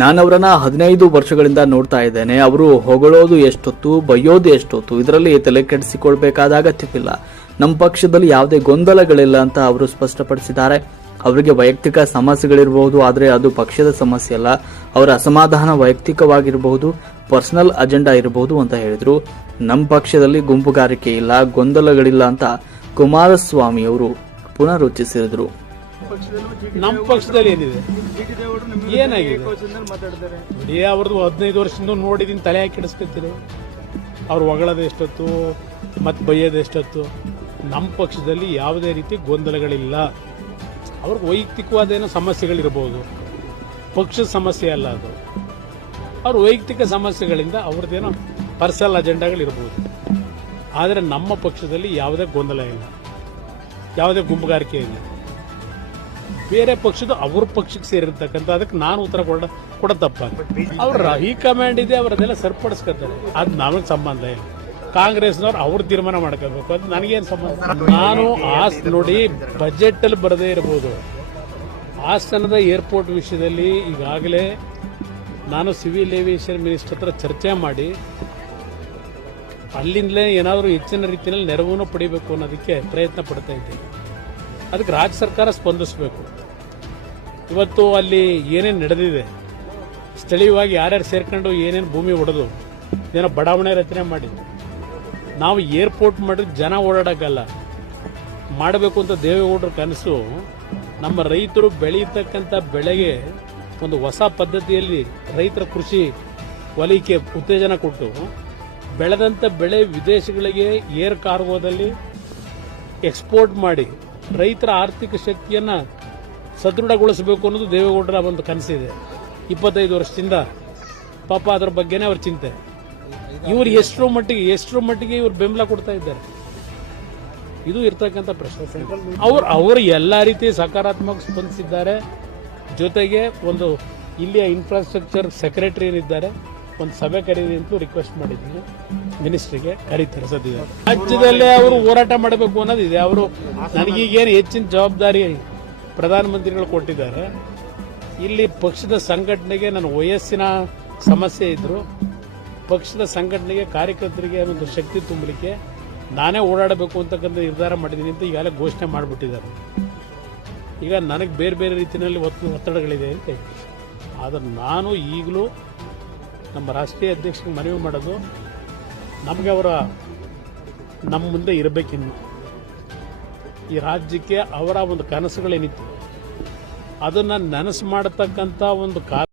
ನಾನು ಅವರನ್ನ 15 ವರ್ಷಗಳಿಂದ ನೋಡ್ತಾ ಇದ್ದೇನೆ. ಅವರು ಹೊಗಳೋದು ಎಷ್ಟೊತ್ತು, ಬೈಯೋದು ಎಷ್ಟೊತ್ತು, ಇದರಲ್ಲಿ ತಲೆ ಕೆಡಿಸಿಕೊಳ್ಬೇಕಾದ ಅಗತ್ಯವಿಲ್ಲ. ನಮ್ಮ ಪಕ್ಷದಲ್ಲಿ ಯಾವುದೇ ಗೊಂದಲಗಳಿಲ್ಲ ಅಂತ ಅವರು ಸ್ಪಷ್ಟಪಡಿಸಿದ್ದಾರೆ. ಅವರಿಗೆ ವೈಯಕ್ತಿಕ ಸಮಸ್ಯೆಗಳಿರಬಹುದು, ಆದರೆ ಅದು ಪಕ್ಷದ ಸಮಸ್ಯೆ ಅಲ್ಲ. ಅವರ ಅಸಮಾಧಾನ ವೈಯಕ್ತಿಕವಾಗಿರಬಹುದು, ಪರ್ಸನಲ್ ಅಜೆಂಡಾ ಇರಬಹುದು ಅಂತ ಹೇಳಿದ್ರು. ನಮ್ಮ ಪಕ್ಷದಲ್ಲಿ ಗುಂಪುಗಾರಿಕೆ ಇಲ್ಲ, ಗೊಂದಲಗಳಿಲ್ಲ ಅಂತ ಕುಮಾರಸ್ವಾಮಿ ಅವರು ಪುನರುಚ್ಚರಿಸಿದರು. ನಮ್ಮ ಪಕ್ಷದಲ್ಲಿ ಏನಿದೆ, ಏನಾಗಿದೆ ನೋಡಿ, ಅವ್ರದ್ದು 15 ವರ್ಷದಿಂದ ನೋಡಿದೀನಿ, ತಲೆ ಹಾಕಿ ಕೆಡಿಸ್ಕೊತೀರಿ. ಅವ್ರು ಹೊಗಳೋದು ಎಷ್ಟೊತ್ತು ಮತ್ತೆ ಬೈಯೋದು ಎಷ್ಟೊತ್ತು. ನಮ್ಮ ಪಕ್ಷದಲ್ಲಿ ಯಾವುದೇ ರೀತಿ ಗೊಂದಲಗಳಿಲ್ಲ. ಅವ್ರಿಗೆ ವೈಯಕ್ತಿಕವಾದ ಏನೋ ಸಮಸ್ಯೆಗಳಿರ್ಬೋದು, ಪಕ್ಷದ ಸಮಸ್ಯೆ ಅಲ್ಲ ಅದು. ಅವ್ರ ವೈಯಕ್ತಿಕ ಸಮಸ್ಯೆಗಳಿಂದ ಅವ್ರದ್ದೇನೋ ಪರ್ಸನಲ್ ಅಜೆಂಡಾಗಳಿರ್ಬೋದು. ಆದರೆ ನಮ್ಮ ಪಕ್ಷದಲ್ಲಿ ಯಾವುದೇ ಗೊಂದಲ ಇಲ್ಲ, ಯಾವುದೇ ಗುಂಪುಗಾರಿಕೆ ಇಲ್ಲ. ಬೇರೆ ಪಕ್ಷದ ಅವ್ರ ಪಕ್ಷಕ್ಕೆ ಸೇರಿರ್ತಕ್ಕಂಥ ಅದಕ್ಕೆ ನಾನು ಉತ್ತರ ಕೊಡ ತಪ್ಪ. ಅವ್ರ ಹೈಕಮಾಂಡ್ ಇದೆ, ಅವರದೆಲ್ಲ ಸರಿಪಡಿಸ್ಕೊತಾರೆ. ಅದು ನಮಗೆ ಸಂಬಂಧ ಇಲ್ಲ. ಕಾಂಗ್ರೆಸ್ನವ್ರು ಅವ್ರ ತೀರ್ಮಾನ ಮಾಡ್ಕೋಬೇಕು, ಅದು ನನಗೇನು ಸಂಬಂಧ. ನಾನು ನೋಡಿ, ಬಜೆಟ್ ಅಲ್ಲಿ ಬರದೇ ಇರಬಹುದು. ಹಾಸನದ ಏರ್ಪೋರ್ಟ್ ವಿಷಯದಲ್ಲಿ ಈಗಾಗಲೇ ನಾನು ಸಿವಿಲ್ ಏವಿಯೇಷನ್ ಮಿನಿಸ್ಟರ್ ಹತ್ರ ಚರ್ಚೆ ಮಾಡಿ ಅಲ್ಲಿಂದಲೇ ಏನಾದರೂ ಹೆಚ್ಚಿನ ರೀತಿಯಲ್ಲಿ ನೆರವನ್ನು ಪಡಿಬೇಕು ಅನ್ನೋದಕ್ಕೆ ಪ್ರಯತ್ನ ಪಡ್ತಾ ಇದ್ದೇನೆ. ಅದಕ್ಕೆ ರಾಜ್ಯ ಸರ್ಕಾರ ಸ್ಪಂದಿಸಬೇಕು. ಇವತ್ತು ಅಲ್ಲಿ ಏನೇನು ನಡೆದಿದೆ, ಸ್ಥಳೀಯವಾಗಿ ಯಾರ್ಯಾರು ಸೇರ್ಕೊಂಡು ಏನೇನು ಭೂಮಿ ಹೊಡೆದು ಏನೋ ಬಡಾವಣೆ ರಚನೆ ಮಾಡಿ ನಾವು ಏರ್ಪೋರ್ಟ್ ಮಾಡಿದ್ರೆ ಜನ ಓಡಾಡಕ್ಕಲ್ಲ ಮಾಡಬೇಕು ಅಂತ ದೇವೇಗೌಡರ ಕನಸು. ನಮ್ಮ ರೈತರು ಬೆಳೆಯತಕ್ಕಂಥ ಬೆಳೆಗೆ ಒಂದು ಹೊಸ ಪದ್ಧತಿಯಲ್ಲಿ ರೈತರ ಕೃಷಿ ವಲಯಕ್ಕೆ ಉತ್ತೇಜನ ಕೊಟ್ಟು ಬೆಳೆದಂಥ ಬೆಳೆ ವಿದೇಶಗಳಿಗೆ ಏರ್ ಕಾರ್ಗೋದಲ್ಲಿ ಎಕ್ಸ್ಪೋರ್ಟ್ ಮಾಡಿ ರೈತರ ಆರ್ಥಿಕ ಶಕ್ತಿಯನ್ನು ಸದೃಢಗೊಳಿಸಬೇಕು ಅನ್ನೋದು ದೇವೇಗೌಡರ ಒಂದು ಕನಸಿದೆ. 25 ವರ್ಷದಿಂದ ಪಾಪ ಅದರ ಬಗ್ಗೆನೇ ಅವ್ರ ಚಿಂತೆ. ಇವರು ಎಷ್ಟರ ಮಟ್ಟಿಗೆ ಇವರು ಬೆಂಬಲ ಕೊಡ್ತಾ ಇದ್ದಾರೆ, ಇದು ಇರ್ತಕ್ಕಂಥ ಪ್ರಶ್ನೆ. ಅವರು ಎಲ್ಲ ರೀತಿ ಸಕಾರಾತ್ಮಕ ಸ್ಪಂದಿಸಿದ್ದಾರೆ. ಜೊತೆಗೆ ಒಂದು ಇಲ್ಲಿಯ ಇನ್ಫ್ರಾಸ್ಟ್ರಕ್ಚರ್ ಸೆಕ್ರೆಟರಿ ಏನಿದ್ದಾರೆ, ಒಂದು ಸಭೆ ಕರೀರಿ ಅಂತ ರಿಕ್ವೆಸ್ಟ್ ಮಾಡಿದ್ದೀನಿ ಮಿನಿಸ್ಟ್ರಿಗೆ, ಕರೀತಾರೆ ಸದ್ಯ. ರಾಜ್ಯದಲ್ಲೇ ಅವರು ಹೋರಾಟ ಮಾಡಬೇಕು ಅನ್ನೋದಿದೆ. ಅವರು ನನಗೀಗೇನು ಹೆಚ್ಚಿನ ಜವಾಬ್ದಾರಿ ಪ್ರಧಾನಮಂತ್ರಿಗಳು ಕೊಟ್ಟಿದ್ದಾರೆ. ಇಲ್ಲಿ ಪಕ್ಷದ ಸಂಘಟನೆಗೆ ನನ್ನ ವಯಸ್ಸಿನ ಸಮಸ್ಯೆ ಇದ್ರು, ಪಕ್ಷದ ಸಂಘಟನೆಗೆ ಕಾರ್ಯಕರ್ತರಿಗೆ ಒಂದು ಶಕ್ತಿ ತುಂಬಲಿಕ್ಕೆ ನಾನೇ ಓಡಾಡಬೇಕು ಅಂತಕ್ಕಂಥ ನಿರ್ಧಾರ ಮಾಡಿದ್ದೀನಿ ಅಂತ ಈಗಾಗಲೇ ಘೋಷಣೆ ಮಾಡಿಬಿಟ್ಟಿದ್ದಾರೆ. ಈಗ ನನಗೆ ಬೇರೆ ಬೇರೆ ರೀತಿಯಲ್ಲಿ ಒತ್ತಡಗಳಿದೆ ಅಂತ ಹೇಳಿ. ಆದರೆ ನಾನು ಈಗಲೂ ನಮ್ಮ ರಾಷ್ಟ್ರೀಯ ಅಧ್ಯಕ್ಷರಿಗೆ ಮನವಿ ಮಾಡೋದು, ನಮಗೆ ನಮ್ಮ ಮುಂದೆ ಇರಬೇಕಿನ್ನು ಈ ರಾಜ್ಯಕ್ಕೆ ಅವರ ಒಂದು ಕನಸುಗಳೇನಿತ್ತು ಅದನ್ನು ನನಸು ಮಾಡತಕ್ಕಂಥ ಒಂದು